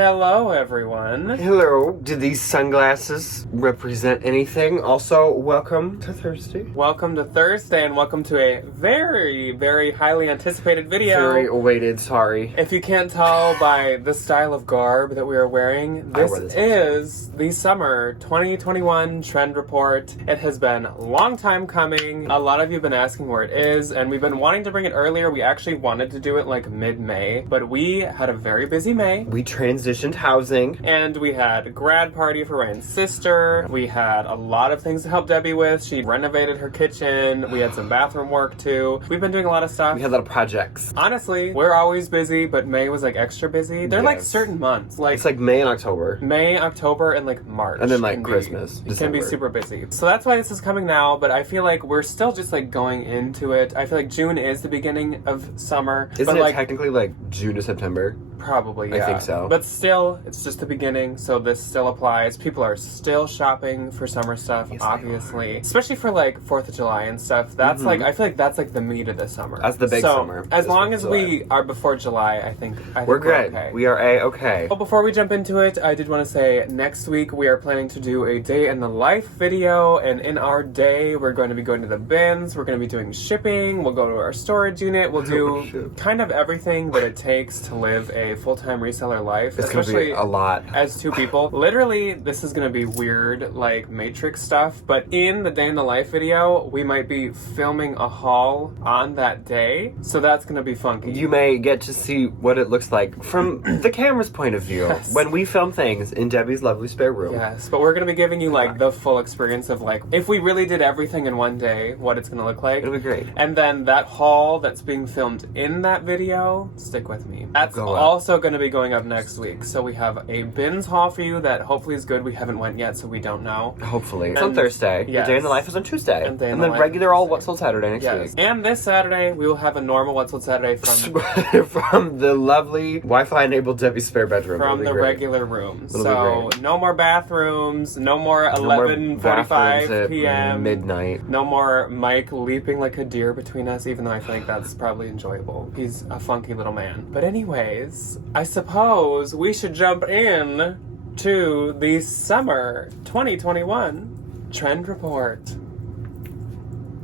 Hello, everyone. Hello. Do these sunglasses represent anything? Also, welcome to Thursday. Welcome to Thursday, and welcome to a very, very highly anticipated video. Very awaited, sorry. If you can't tell by the style of garb that we are wearing, this is the summer 2021 trend report. It has been a long time coming. A lot of you have been asking where it is, and we've been wanting to bring it earlier. We actually wanted to do it like mid-May, but we had a very busy May. We transitioned housing. And we had a grad party for Ryan's sister. We had a lot of things to help Debbie with. She renovated her kitchen. We had some bathroom work too. We've been doing a lot of stuff. We had a lot of projects. Honestly, we're always busy, but May was like extra busy. They're like certain months. Like it's like May and October. May, October, and like March. And then like Christmas. It can be super busy. So that's why this is coming now, but I feel like we're still just like going into it. I feel like June is the beginning of summer. Isn't it like technically like June to September? Probably, yeah. I think so. But still, it's just the beginning, so this still applies. People are still shopping for summer stuff, yes, obviously. Especially for like 4th of July and stuff. That's like, I feel like that's like the meat of the summer. That's the big summer. As long as we are before July, I think we're good. Okay. We are A-okay. Well, before we jump into it, I did want to say next week we are planning to do a day in the life video, and in our day, we're going to be going to the bins, we're going to be doing shipping, we'll go to our storage unit, we'll do kind of everything that it takes to live a full-time reseller life, it's especially a lot as two people. Literally, this is gonna be weird, like Matrix stuff, but in the day in the life video, we might be filming a haul on that day, so that's gonna be funky. You may get to see what it looks like from the camera's point of view when we film things in Debbie's lovely spare room. Yes, but we're gonna be giving you like the full experience of like, if we really did everything in one day, what it's gonna look like. It'll be great. And then that haul that's being filmed in that video, stick with me. That's also gonna be going up next week. So we have a bins haul for you that hopefully is good. We haven't went yet, so we don't know. Hopefully. It's on Thursday. Yes. The day in the life is on Tuesday. And then regular all What's Sold Saturday next week. And this Saturday, we will have a normal What's Sold Saturday from the lovely Wi-Fi enabled Debbie's spare bedroom. From the regular room. So no more bathrooms, no more 11:45 p.m. midnight. No more Mike leaping like a deer between us, even though I think that's probably enjoyable. He's a funky little man. But anyways, I suppose we should jump in to the summer 2021 trend report.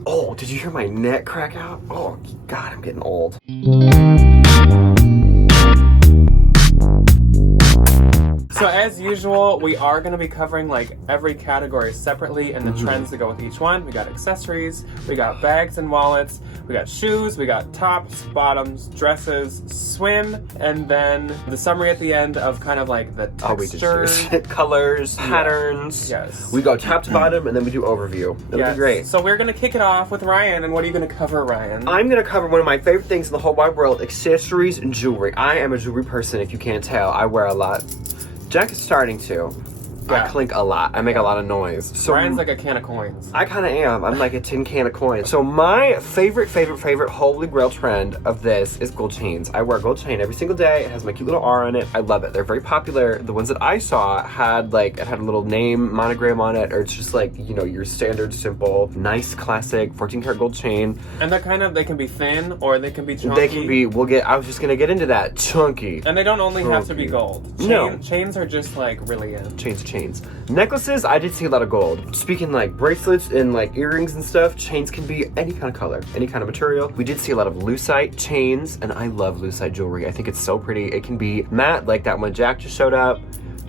Oh, did you hear my neck crack out? Oh, God, I'm getting old. So as usual, we are going to be covering like every category separately and the trends that go with each one. We got accessories, we got bags and wallets, we got shoes, we got tops, bottoms, dresses, swim, and then the summary at the end of kind of like the texture, colors, patterns. Yes. We go top to bottom and then we do overview. It'll be great. So we're going to kick it off with Ryan, and what are you going to cover, Ryan? I'm going to cover one of my favorite things in the whole wide world, accessories and jewelry. I am a jewelry person, if you can't tell. I wear a lot. Jack is starting to. I clink a lot. I make a lot of noise. So Ryan's like a can of coins. I kind of am. I'm like a tin can of coins. So my favorite holy grail trend of this is gold chains. I wear a gold chain every single day. It has my cute little R on it. I love it. They're very popular. The ones that I saw had like, it had a little name monogram on it, or it's just like, you know, your standard, simple, nice, classic 14 karat gold chain. And they're kind of, they can be thin or they can be chunky. They can be, I was just going to get into that, chunky. And they don't only have to be gold. Chains are just like really in. Chains. Necklaces, I did see a lot of gold. Speaking like bracelets and like earrings and stuff, chains can be any kind of color, any kind of material. We did see a lot of lucite chains, and I love lucite jewelry. I think it's so pretty. It can be matte, like that one Jack just showed up.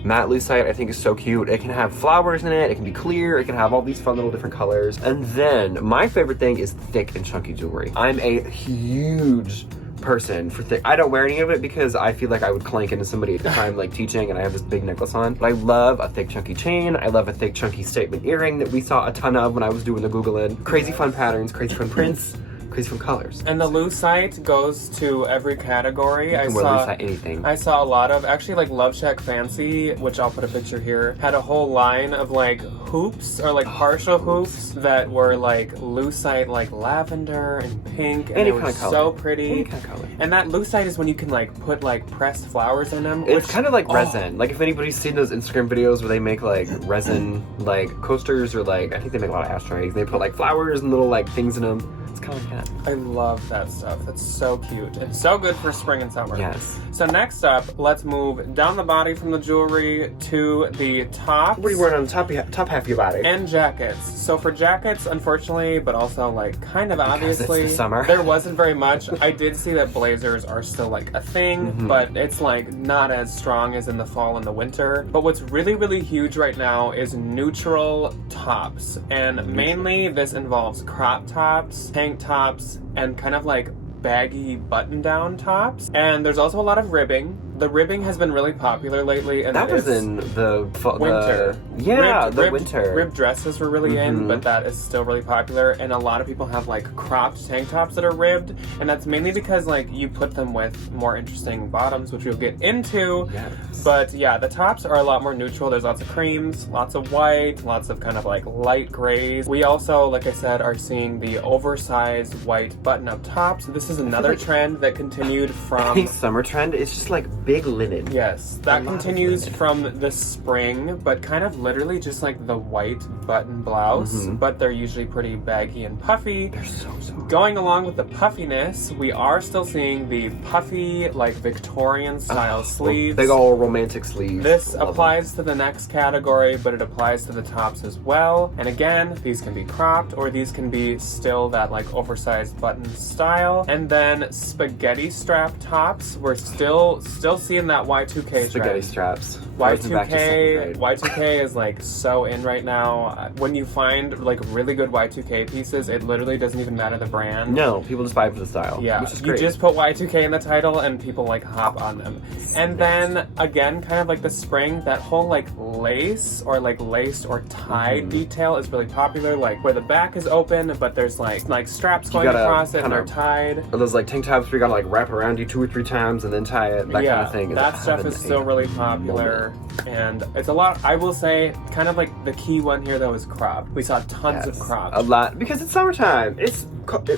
Matte lucite, I think, is so cute. It can have flowers in it. It can be clear. It can have all these fun little different colors. And then my favorite thing is thick and chunky jewelry. I'm a huge person for thick. I don't wear any of it because I feel like I would clank into somebody if I'm like teaching and I have this big necklace on. But I love a thick chunky chain. I love a thick chunky statement earring that we saw a ton of when I was doing the Googling. Crazy fun patterns, crazy fun prints, crazy fun colors. And the lucite goes to every category. You can wear lucite anything. I saw a lot of, actually like Love Shack Fancy, which I'll put a picture here, had a whole line of like hoops or like partial hoops that were like lucite, like lavender and pink, and any it was kind of color. So pretty. Any kind of color. And that lucite is when you can like put like pressed flowers in them. It's kind of like resin. Like if anybody's seen those Instagram videos where they make like resin like coasters, or like I think they make a lot of ashtrays. They put like flowers and little like things in them. It's kind of like that. I love that stuff. That's so cute. It's so good for spring and summer. Yes. So next up, let's move down the body from the jewelry to the tops. What are you wearing on the top half of your body? And jackets. So for jackets, unfortunately, but also like kind of obviously, it's the summer. There wasn't very much. I did see that blazers are still like a thing, but it's like not as strong as in the fall and the winter. But what's really, really huge right now is neutral tops. And mainly this involves crop tops, tank tops, and kind of like baggy button-down tops. And there's also a lot of ribbing. The ribbing has been really popular lately. And that was in the winter. The winter. Ribbed dresses were really in, but that is still really popular. And a lot of people have like cropped tank tops that are ribbed. And that's mainly because like you put them with more interesting bottoms, which we'll get into. Yes. But yeah, the tops are a lot more neutral. There's lots of creams, lots of white, lots of kind of like light grays. We also, like I said, are seeing the oversized white button-up tops. This is another trend that continued from... summer trend. It's just like big linen. Yes, that continues from the spring, but kind of literally just like the white button blouse, but they're usually pretty baggy and puffy. They're so Going along with the puffiness, we are still seeing the puffy, like Victorian style sleeves. Big old romantic sleeves. This applies to the next category, but it applies to the tops as well. And again, these can be cropped, or these can be still that like oversized button style. And then spaghetti strap tops, we're still seeing that Y2K trend. Spaghetti straps. Y2K is like so in right now. When you find like really good Y2K pieces, it literally doesn't even matter the brand. No, people just buy it for the style. Yeah, which is you great. just put Y2K in the title and people like hop on them. And then again, kind of like the spring, that whole like lace or like laced or tied detail is really popular. Like where the back is open, but there's like straps going across it and they're tied. Or those like tank tops where you gotta like wrap around you 2 or 3 times and then tie it. That kind of thing. That stuff is still really popular. And it's a lot. I will say, kind of like the key one here though is crop. We saw tons of crops. A lot because it's summertime. It's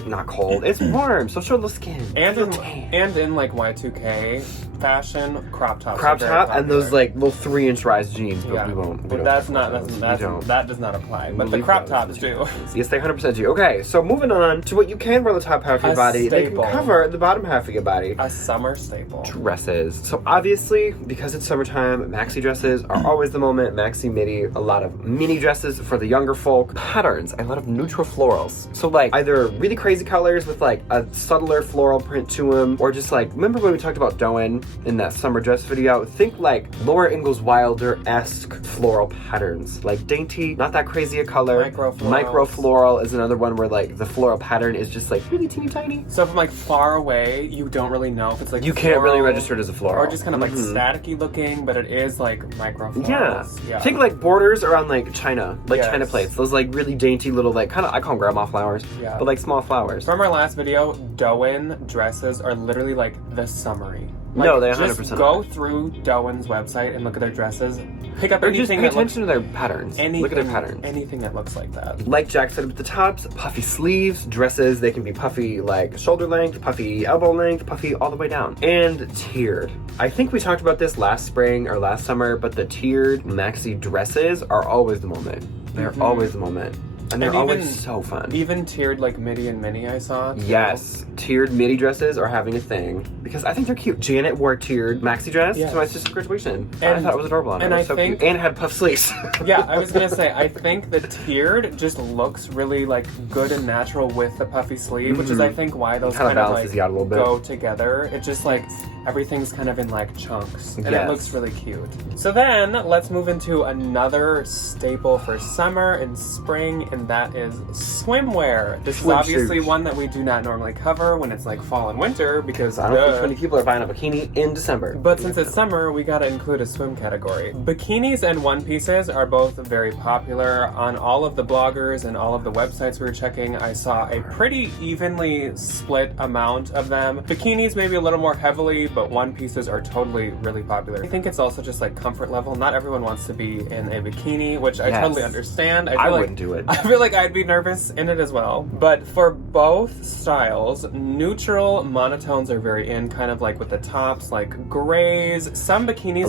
not cold. It's warm. So show the skin. And in like Y2K fashion, crop tops. Crop top and those like little 3-inch rise jeans. But we won't. But that does not apply. But the crop tops do. Yes, they 100% do. Okay, so moving on to what you can wear on the top half of your body. They can cover the bottom half of your body. A summer staple. Dresses. So obviously, because it's summertime, maxi dresses are always the moment. Maxi midi, a lot of mini dresses for the younger folk. Patterns, a lot of neutral florals. So like either really crazy colors with like a subtler floral print to them, or just like, remember when we talked about Doen in that summer dress video? Think like Laura Ingalls Wilder-esque floral patterns. Like dainty, not that crazy a color. Micro floral is another one where like the floral pattern is just like really teeny tiny. So from like far away, you don't really know if it's like you can't really register it as a floral. Or just kind of like staticky looking, but it is like micro florals. Yeah. Think like borders around like China, like China plates. Those like really dainty little like kind of, I call them grandma flowers, but like small flowers. From our last video, Doen dresses are literally like the summary. Like, no, they 100% just go through Doen's website and look at their dresses. Pick up anything just pay attention to their patterns. Look at their patterns. Anything that looks like that. Like Jack said with the tops, puffy sleeves, dresses, they can be puffy like shoulder length, puffy elbow length, puffy all the way down. And tiered. I think we talked about this last spring or last summer, but the tiered maxi dresses are always the moment. They're always the moment. And they're always so fun. Even tiered like midi and mini I saw. Too. Yes. Tiered midi dresses are having a thing because I think they're cute. Janet wore a tiered maxi dress to my sister's graduation. And I thought it was adorable on her. It was so cute. And it had puff sleeves. Yeah, I was gonna say, I think the tiered just looks really like good and natural with the puffy sleeve, which is I think why those kind of like go together. It just like everything's kind of in like chunks and it looks really cute. So then let's move into another staple for summer and spring, and that is swimwear. This is obviously one that we do not normally cover when it's like fall and winter because I don't think many people are buying a bikini in December. But since it's summer, we gotta include a swim category. Bikinis and one pieces are both very popular. On all of the bloggers and all of the websites we were checking, I saw a pretty evenly split amount of them. Bikinis maybe a little more heavily, but one pieces are totally really popular. I think it's also just like comfort level. Not everyone wants to be in a bikini, which I totally understand. I wouldn't do it. I feel like I'd be nervous in it as well. But for both styles, neutral monotones are very in, kind of like with the tops, like grays. Some bikinis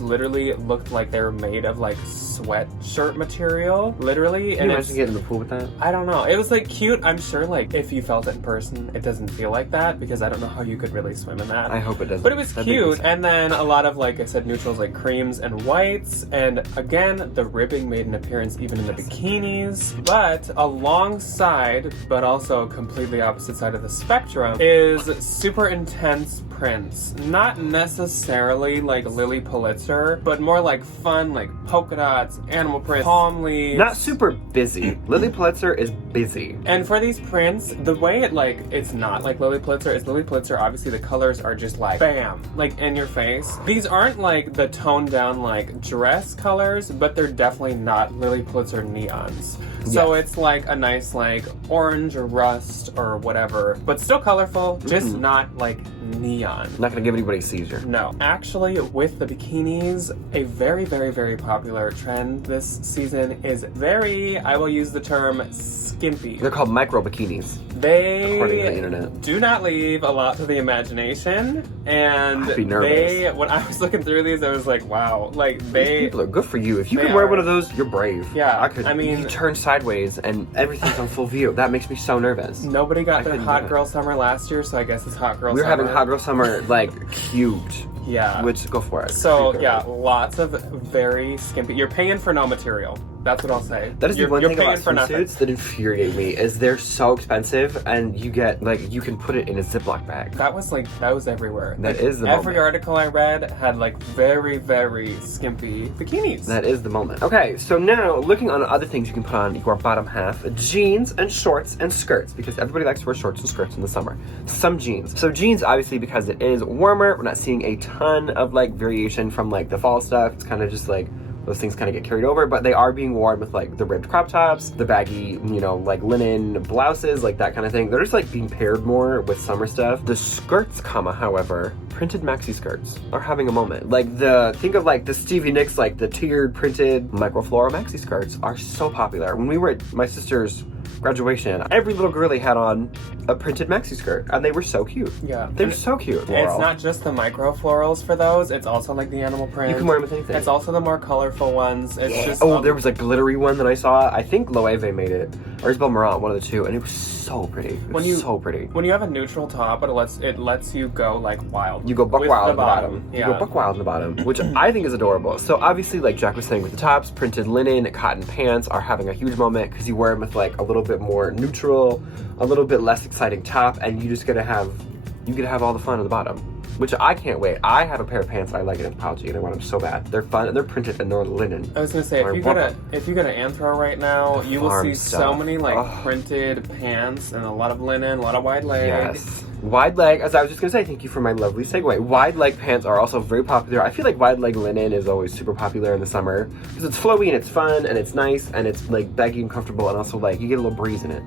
literally looked like they were made of like sweatshirt material, literally. Can you imagine getting in the pool with that? I don't know. It was like cute. I'm sure like if you felt it in person, it doesn't feel like that because I don't know how you could really swim in that. I hope it doesn't. But it was cute. And then a lot of, like I said, neutrals like creams and whites. And again, the ribbing made an appearance even in the bikinis. But alongside, but also completely opposite side of the spectrum, is super intense prints. Not necessarily like Lily Pulitzer, but more like fun, like polka dots, animal prints, palm leaves. Not super busy. Lily Pulitzer is busy. And for these prints, the way it's not like Lily Pulitzer. Is Lily Pulitzer, obviously the colors are just like bam, like in your face. These aren't like the toned down like dress colors, but they're definitely not Lily Pulitzer neons. So it's like a nice like orange or rust or whatever, but still colorful, just not like neon. Not gonna give anybody a seizure. No. Actually, with the bikinis, a very, very, very popular trend this season is I will use the term skimpy. They're called micro bikinis. They according to the internet. do not leave a lot to the imagination, and I'd be nervous. when I was looking through these, I was like, wow, like These people are good for you. If you can wear one of those, you're brave. Yeah, I mean, you turn sideways and everything's on full view. That makes me so nervous. Nobody got their hot girl summer last year, so I guess it's hot girl summer. We're having hot girl summer like cubed. Yeah. Which, go for it. So, yeah, lots of very skimpy. You're paying for no material. That's what I'll say. That is the one thing about swimsuits swimsuits that infuriate me, is they're so expensive and you get, like, you can put it in a Ziploc bag. That was everywhere. That like, is the every moment. article I read had, like, very, very skimpy bikinis. That is the moment. Okay, so now, looking on other things you can put on your bottom half, jeans and shorts and skirts, because everybody likes to wear shorts and skirts in the summer. Some jeans. So jeans, obviously, because it is warmer, we're not seeing a ton of, like, variation from, like, the fall stuff. It's kind of just, like, those things kind of get carried over, but they are being worn with like the ribbed crop tops, the baggy, you know, like linen blouses, like that kind of thing. They're just like being paired more with summer stuff. The skirts, however, printed maxi skirts are having a moment. Like think of like the Stevie Nicks, like the tiered printed microfloral maxi skirts are so popular. When we were at my sister's graduation, every little girlie had on a printed maxi skirt, and they were so cute. Yeah. They were so cute. It's not just the micro florals for those, it's also like the animal print. You can wear them with anything. It's also the more colorful ones. It's just there was a glittery one that I saw. I think Loewe made it, or Isabel Marant, one of the two, and it was so pretty. So pretty. When you have a neutral top, it lets you go like wild. You go buck wild in the bottom. Yeah. You go buck wild in the bottom, which I think is adorable. So obviously, like Jack was saying with the tops, printed linen, cotton pants are having a huge moment because you wear them with like a little bit more neutral, a little bit less exciting top, and you get to have all the fun on the bottom, which I can't wait. I have a pair of pants I like in Anthropologie, and I want them so bad. They're fun, and they're printed, and they're linen. I was gonna say, if you go to Anthro right now, you will see so many like printed pants and a lot of linen, a lot of wide leg. Yes. Wide leg, as I was just gonna say, thank you for my lovely segue. Wide leg pants are also very popular. I feel like wide leg linen is always super popular in the summer because it's flowy and it's fun and it's nice and it's like baggy and comfortable, and also like you get a little breeze in it,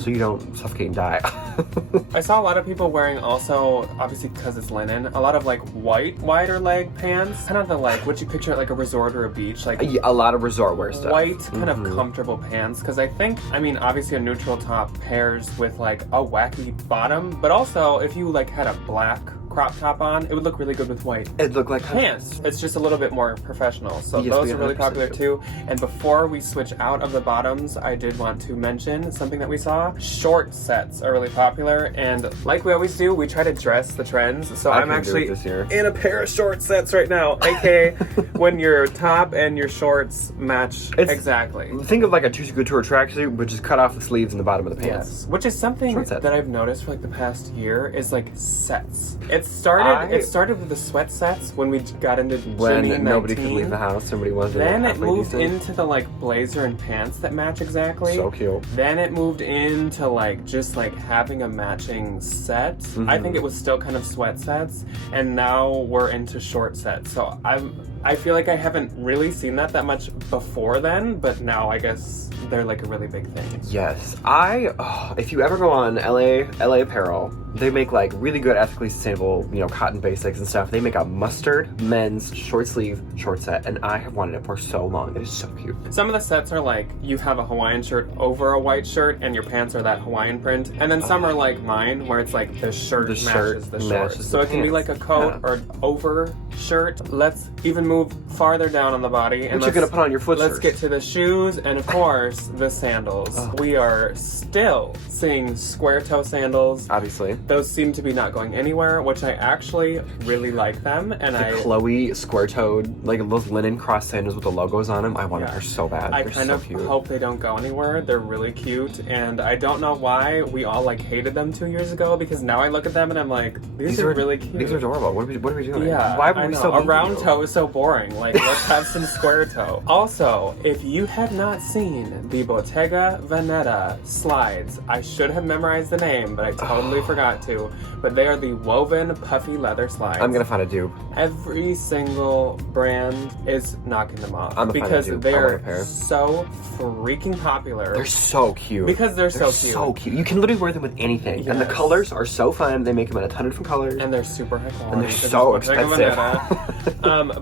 so you don't suffocate and die. I saw a lot of people wearing also, obviously because it's linen, a lot of like wider leg pants, kind of the like what you picture at like a resort or a beach, like a lot of resort wear stuff. White kind of comfortable pants, because I mean obviously a neutral top pairs with like a wacky bottom, but also if you like had a black crop top on, it would look really good with white. It'd look like pants. It's just a little bit more professional. So those are really popular too. And before we switch out of the bottoms, I did want to mention something that we saw. Short sets are really popular, and like we always do, we try to dress the trends. So I'm actually in a pair of short sets right now, aka when your top and your shorts match exactly. Think of like a Tutu Couture tracksuit, but just cut off the sleeves and the bottom of the pants. Yes, which is something that I've noticed for like the past year is like sets. It started with the sweat sets when we got into when nobody could leave the house, somebody wasn't. Then it moved into the like blazer and pants that match exactly. So cute. Then it moved into like just like having a matching set. I think it was still kind of sweat sets, and now we're into short sets. So I feel like I haven't really seen that much before then, but now I guess they're like a really big thing. Yes, if you ever go on LA Apparel, They make like really good, ethically sustainable, you know, cotton basics and stuff. They make a mustard men's short sleeve short set, and I have wanted it for so long. It is so cute. Some of the sets are like you have a Hawaiian shirt over a white shirt, and your pants are that Hawaiian print. And then some are like mine, where it's like the shirt matches the shorts. So it can be like a coat or over shirt. Let's even move farther down on the body. And what you're gonna put on your foot? Let's get to the shoes and of course the sandals. We are still seeing square toe sandals. Obviously. Those seem to be not going anywhere, which I actually really like them. And the Chloe square-toed, like those linen cross sandals with the logos on them. I want them so bad. I They're kind so of cute. hope they don't go anywhere. They're really cute, and I don't know why we all like hated them 2 years ago, because now I look at them and I'm like, these are really cute. These are adorable. What are we doing? Yeah, why would we still a round toe is so boring. Like, let's have some square toe. Also, if you have not seen the Bottega Veneta slides, I should have memorized the name, but I totally forgot to. But they are the woven puffy leather slides. I'm gonna find a dupe. Every single brand is knocking them off because they are so freaking popular. They're so cute. Because they're so cute. So cute. You can literally wear them with anything. Yes. And the colors are so fun. They make them in a ton of different colors. And they're super high quality. And they're so expensive.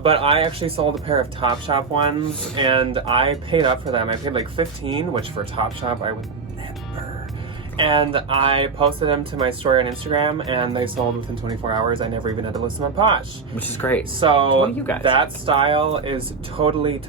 But I actually sold a pair of Topshop ones, and I paid up for them. I paid like $15, which for Topshop I would never. And I posted them to my story on Instagram, and they sold within 24 hours. I never even had to list them on Posh. Which is great. So what do you guys? That style is totally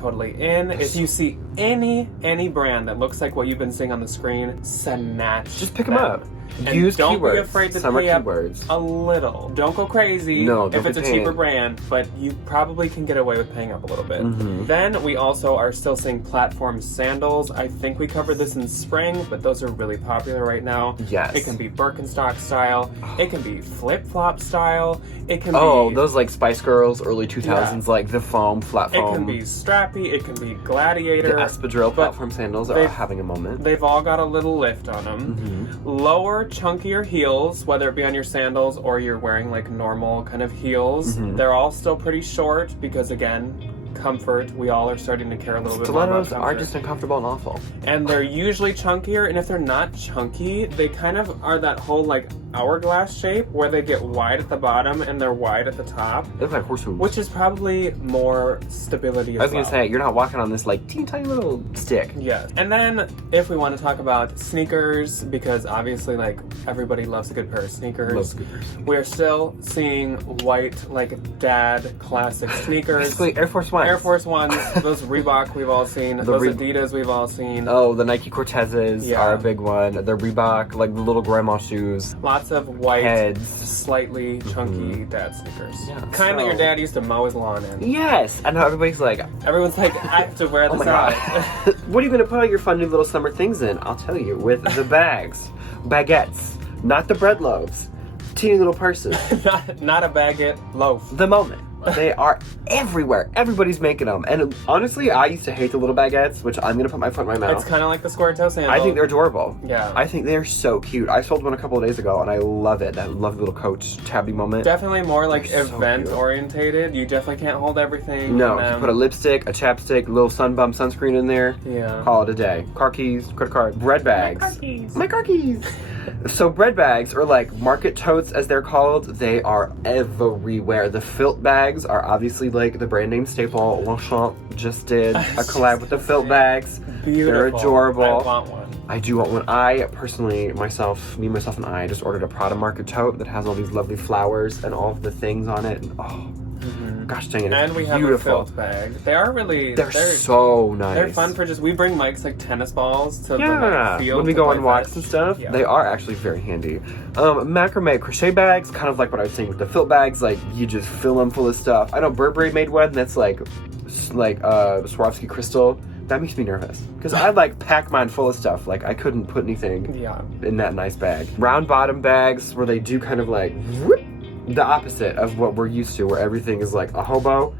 in. If you see any brand that looks like what you've been seeing on the screen, snatch Just pick them up. And use don't keywords. be afraid to Summer pay up keywords. a little. Don't go crazy if it's a cheaper brand, but you probably can get away with paying up a little bit. Then we also are still seeing platform sandals. I think we covered this in spring, but those are really popular right now. Yes. It can be Birkenstock style. It can be flip-flop style. It can be... those like Spice Girls, early 2000s, like the foam, flat foam. It can be strappy. It can be gladiator. The espadrille platform sandals are having a moment. They've all got a little lift on them. Lower, chunkier heels, whether it be on your sandals or you're wearing like normal kind of heels. They're all still pretty short because, again, comfort. We all are starting to care a little bit more about Stilettos are just uncomfortable and awful. And they're usually chunkier, and if they're not chunky, they kind of are that whole like hourglass shape where they get wide at the bottom and they're wide at the top. They look like horse hooves. Which is probably more stability as well. I was going to say, you're not walking on this like teeny tiny little stick. Yes. And then if we want to talk about sneakers, because obviously like everybody loves a good pair of sneakers. Loves a good pair of sneakers. We're still seeing white like dad classic sneakers. Basically Air Force One. Air Force Ones, those Reebok we've all seen, those Adidas we've all seen. Oh, the Nike Cortezes are a big one. The Reebok, like the little grandma shoes. Lots of white, heads, slightly chunky dad sneakers. Yeah, kind that your dad used to mow his lawn in. Yes, I know everybody's like, everyone's like, I have to wear this out. What are you gonna put all your fun new little summer things in? I'll tell you, with the bags, baguettes, not the bread loaves, teeny little purses. not a baguette loaf. The moment. They are everywhere. Everybody's making them. And honestly, I used to hate the little baguettes, which I'm going to put my foot in my mouth. It's kind of like the square toe sandal. I think they're adorable. Yeah. I think they're so cute. I sold one a couple of days ago, and I love it. I love the little coach tabby moment. Definitely more like event-orientated. You definitely can't hold everything. No, you put a lipstick, a chapstick, a little sun bum sunscreen in there. Yeah. Call it a day. Car keys, credit card, bread bags. My car keys. My car keys. So bread bags, or like market totes as they're called, they are everywhere. The Filt bags are obviously like the brand name staple. Longchamp just did a collab with the Filt bags. Beautiful. They're adorable. I want one. I do want one. I personally, myself and I just ordered a Prada market tote that has all these lovely flowers and all of the things on it. And, gosh dang it, and we have a Filt bag. They are really... They're so nice. They're fun for we bring Mike's like tennis balls to the field. When we go on walks and stuff, yeah. They are actually very handy. Macrame crochet bags, kind of like what I was saying with the Filt bags, like you just fill them full of stuff. I know Burberry made one that's like Swarovski crystal. That makes me nervous because I like pack mine full of stuff. Like I couldn't put anything in that nice bag. Round bottom bags where they do kind of like whoop, the opposite of what we're used to, where everything is like a hobo.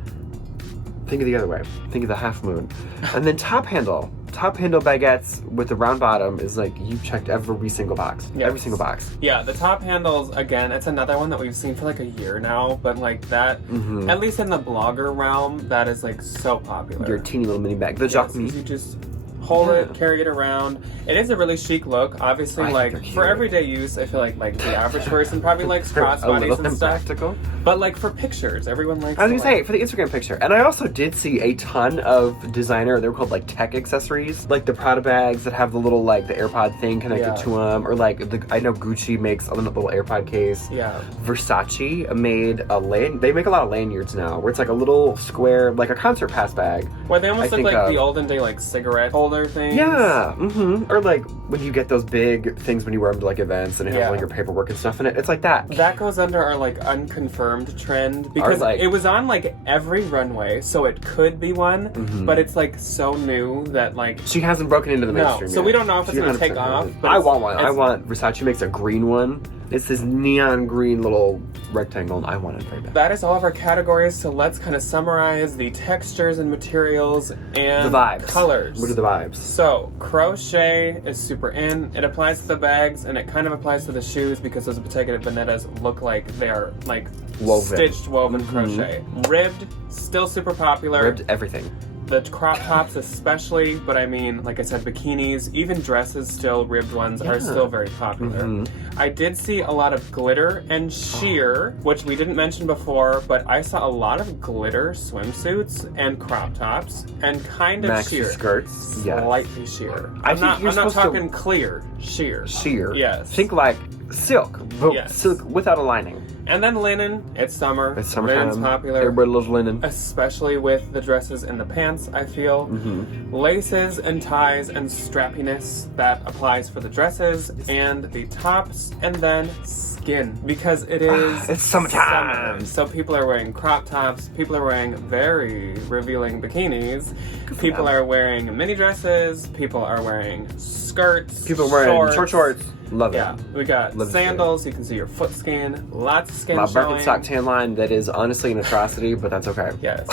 Think of the other way. Think of the half moon. And then top handle baguettes with the round bottom is like you checked every single box. Yes. Every single box. Yeah, the top handles, again, it's another one that we've seen for like a year now, but like that, at least in the blogger realm, that is like so popular. Your teeny little mini bag. The Jacques. You just hold it, carry it around. It is a really chic look. Obviously, like for everyday use, I feel like the average person probably likes crossbodies and stuff. Practical. But like for pictures, everyone likes. I was gonna say for the Instagram picture, and I also did see a ton of designer. They were called like tech accessories, like the Prada bags that have the little like the AirPod thing connected to them, or like I know Gucci makes a little AirPod case. Yeah. Versace made they make a lot of lanyards now, where it's like a little square, like a concert pass bag. Well, they almost look like the olden day like cigarette holder things. Yeah. Or like when you get those big things when you wear them to like events and it has like your paperwork and stuff in it. It's like that. That goes under our like unconfirmed trend because it was on like every runway, so it could be one, but it's like so new that like she hasn't broken into the mainstream so yet. we don't know if it's gonna take off. But I want one. I want Versace makes a green one. It's this neon green little rectangle, and I want it very bad. That is all of our categories, so let's kind of summarize the textures and materials and the vibes. Colors. What are the vibes? So, crochet is super in. It applies to the bags, and it kind of applies to the shoes because those Bottega Venetas look like they are like woven crochet. Ribbed, still super popular. Ribbed everything. The crop tops especially, but I mean, like I said, bikinis, even dresses still, ribbed ones are still very popular. I did see a lot of glitter and sheer, which we didn't mention before, but I saw a lot of glitter swimsuits and crop tops and kind of maxi sheer. skirts. Slightly sheer. I'm not talking clear. Sheer. Sheer. Yes. Think like silk, but silk without a lining. And then linen. It's summer. It's summertime. Linen's popular. Everybody loves linen. Especially with the dresses and the pants, I feel. Laces and ties and strappiness, that applies for the dresses and the tops. And then skin. Because it is it's summertime. Summer. So people are wearing crop tops. People are wearing very revealing bikinis. People are wearing mini dresses. People are wearing skirts. People are wearing short shorts. Love it. Yeah, we got sandals. You can see your foot skin. Lots of skin My showing. Birkenstock tan line that is honestly an atrocity, but that's okay. Yes.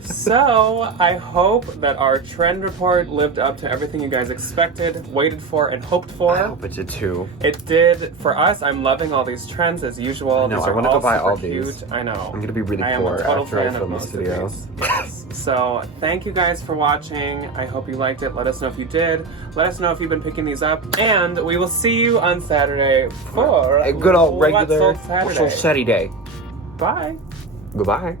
So, I hope that our trend report lived up to everything you guys expected, waited for, and hoped for. I hope it did too. It did for us. I'm loving all these trends as usual. I want to go buy all cute. these. I know. I'm going to be really I am poor a total after I fan film of this most video. of these. Yes. So, thank you guys for watching. I hope you liked it. Let us know if you did. Let us know if you've been picking these up. And we will see you on Saturday for a good old regular What's Sold Saturday. Saturday. Bye. Goodbye.